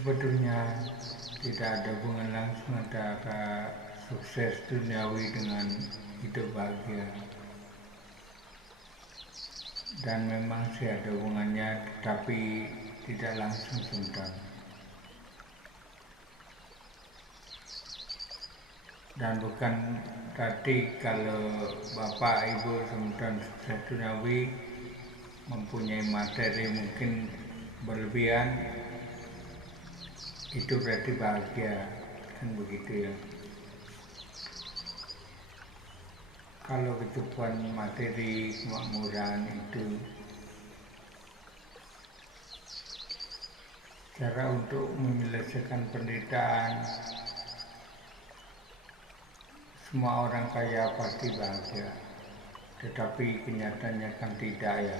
Sebetulnya tidak ada hubungan langsung antara sukses duniawi dengan hidup bahagia. Dan memang sih ada hubungannya, tetapi tidak langsung sebentar. Dan bukan berarti kalau bapak ibu sebentar sukses duniawi mempunyai materi mungkin berlebihan, itu berarti bahagia, kan begitu ya. Kalau kecukupan materi kemakmuran itu cara untuk menyelesaikan penderitaan, semua orang kaya pasti bahagia, tetapi kenyataannya kan tidak ya.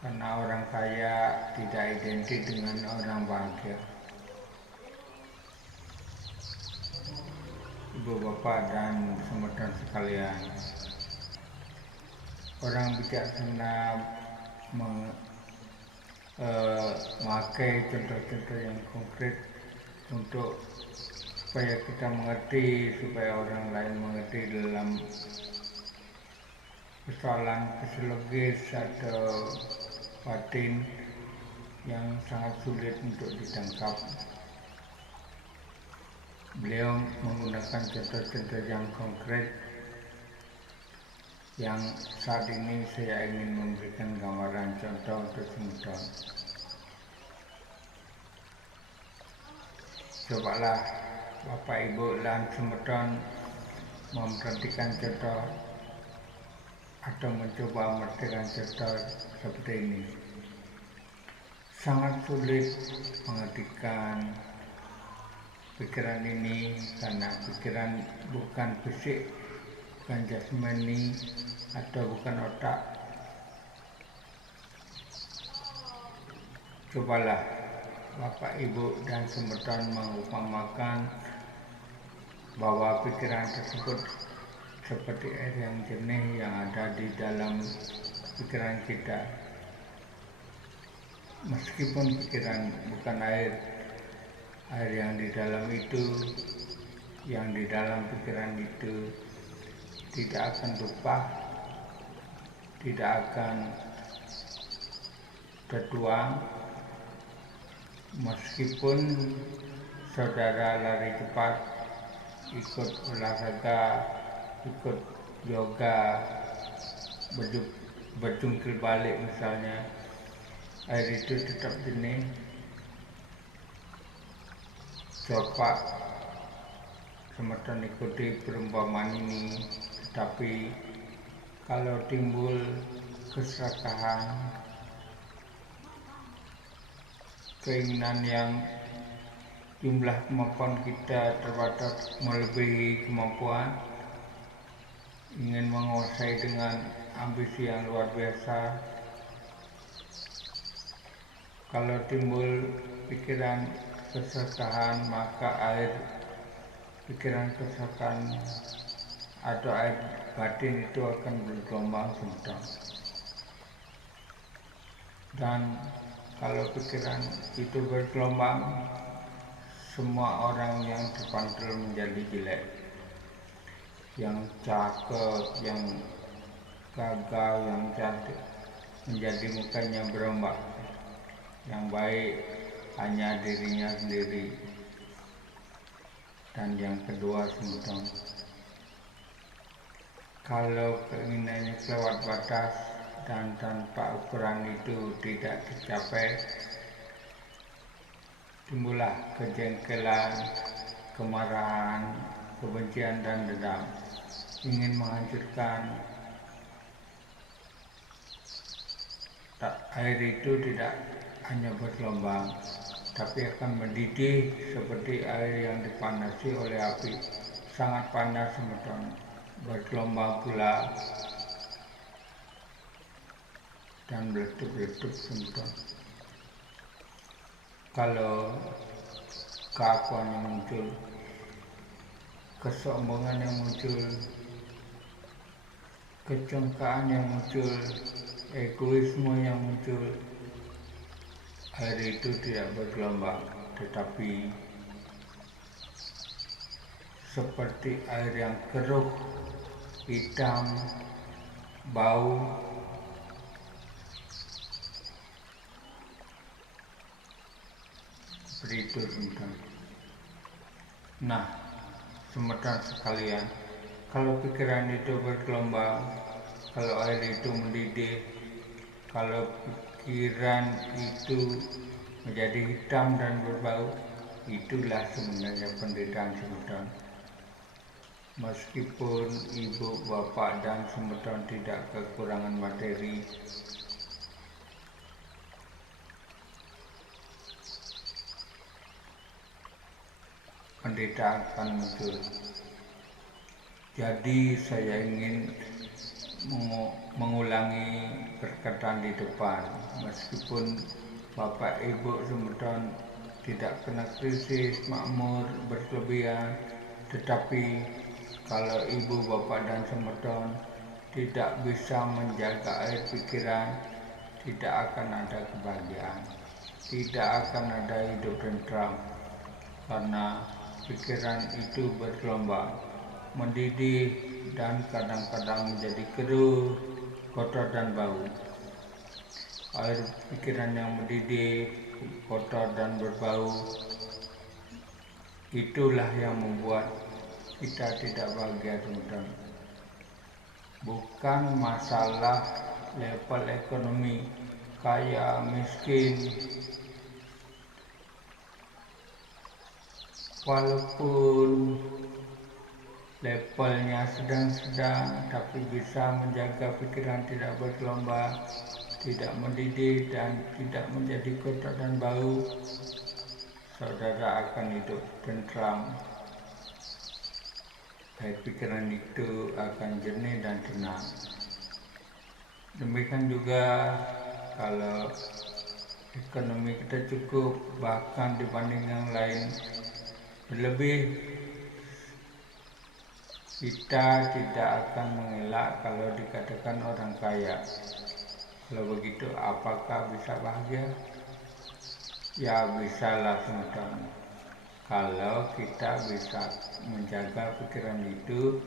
Karena orang kaya tidak identik dengan orang bahagia. Ibu bapak dan teman-teman sekalian, orang bijaksana memakai contoh-contoh yang konkret untuk supaya kita mengerti, supaya orang lain mengerti dalam persoalan fisiologis atau batin yang sangat sulit untuk ditangkap. Beliau menggunakan contoh-contoh yang konkret yang saat ini saya ingin memberikan gambaran contoh untuk semudah. Cobalah Bapak Ibu dan semudah memperhatikan contoh atau mencoba memperhatikan contoh seperti ini. Sangat sulit mengartikan pikiran ini karena pikiran bukan fisik, bukan jasmani atau bukan otak. Cobalah Bapak Ibu dan semudah mengumpamakan bahwa pikiran tersebut seperti air yang jernih yang ada di dalam pikiran kita. Meskipun pikiran bukan air yang di dalam itu, yang di dalam pikiran itu tidak akan tumpah, tidak akan tertuang, meskipun saudara lari cepat, ikut olahraga, ikut yoga, berjungkir balik misalnya, air itu tetap jernih. Coba semacam ikuti perumpamaan ini, tetapi kalau timbul keserakahan, keinginan yang jumlah kemampuan kita terbatas melebihi kemampuan, ingin menguasai dengan ambisi yang luar biasa, kalau timbul pikiran keserakahan, maka air pikiran keserakahan atau air batin itu akan bergelombang sebentar. Dan kalau pikiran itu bergelombang, semua orang yang terpantul menjadi jelek, yang cakep, yang gagal, yang cantik menjadi mukanya berombak, yang baik hanya dirinya sendiri. Dan yang kedua semudah, kalau keinginannya kelewat batas dan tanpa ukuran itu tidak tercapai, timbullah kejengkelan, kemarahan, kebencian dan dendam, ingin menghancurkan. Air itu tidak hanya bergelombang, tapi akan mendidih seperti air yang dipanasi oleh api. Sangat panas semudah, bergelombang pula dan meletup-letup semudah. Kalau keakuan yang muncul, kesombongan yang muncul, kecongkaan yang muncul, egoisme yang muncul, air itu tidak bergelombang, tetapi seperti air yang keruh, hitam, bau. Seperti itu, teman-teman. Nah, teman-teman sekalian, kalau pikiran itu bergelombang, kalau air itu mendidih, kalau pikiran itu menjadi hitam dan berbau, itulah sebenarnya penderitaan teman-teman. Meskipun ibu, bapak, dan teman-teman tidak kekurangan materi, penderitaan akan muncul. Jadi saya ingin mengulangi perkataan di depan, meskipun bapak ibu teman-teman tidak kena krisis makmur berlebihan, tetapi kalau ibu, bapak, dan teman-teman tidak bisa menjaga air pikiran, tidak akan ada kebahagiaan, tidak akan ada hidup tentram, karena pikiran itu bergelombang, mendidih, dan kadang-kadang menjadi keruh, kotor, dan bau. Air pikiran yang mendidih, kotor, dan berbau, itulah yang membuat kita tidak bahagia, teman-teman. Bukan masalah level ekonomi, kaya, miskin. Walaupun levelnya sedang-sedang, tapi bisa menjaga pikiran tidak bergelombang, tidak mendidih, dan tidak menjadi kotor dan bau, saudara akan hidup tentram. Air pikiran itu akan jernih dan tenang. Demikian juga kalau ekonomi kita cukup, bahkan dibanding yang lain berlebih, kita tidak akan mengelak kalau dikatakan orang kaya. Kalau begitu, apakah bisa bahagia? Ya, bisalah, teman-teman. Kalau kita bisa menjaga pikiran itu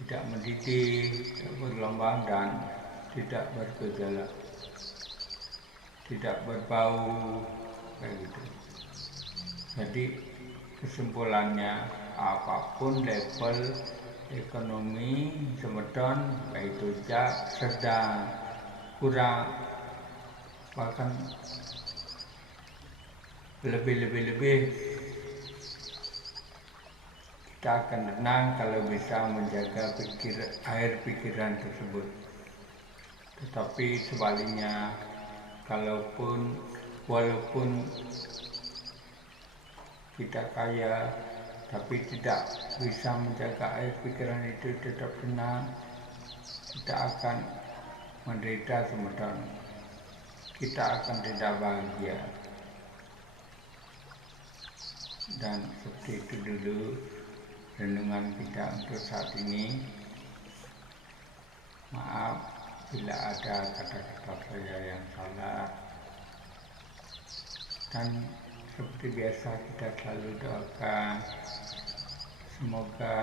tidak mendidih, tidak bergelombang, dan tidak bergejala, tidak berbau, kayak gitu. Jadi kesimpulannya, apapun level ekonomi teman-teman, baik itu sedang, kurang, bahkan lebih, kita akan tenang kalau bisa menjaga air pikiran tersebut. Tetapi sebaliknya, walaupun kita kaya, tapi tidak bisa menjaga air pikiran itu tetap tenang, kita akan menderita, teman-teman. Kita akan tidak bahagia. Dan seperti itu dulu renungan kita untuk saat ini. Maaf bila ada kata-kata saya yang salah. Dan seperti biasa kita selalu doakan semoga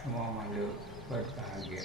semua makhluk berbahagia.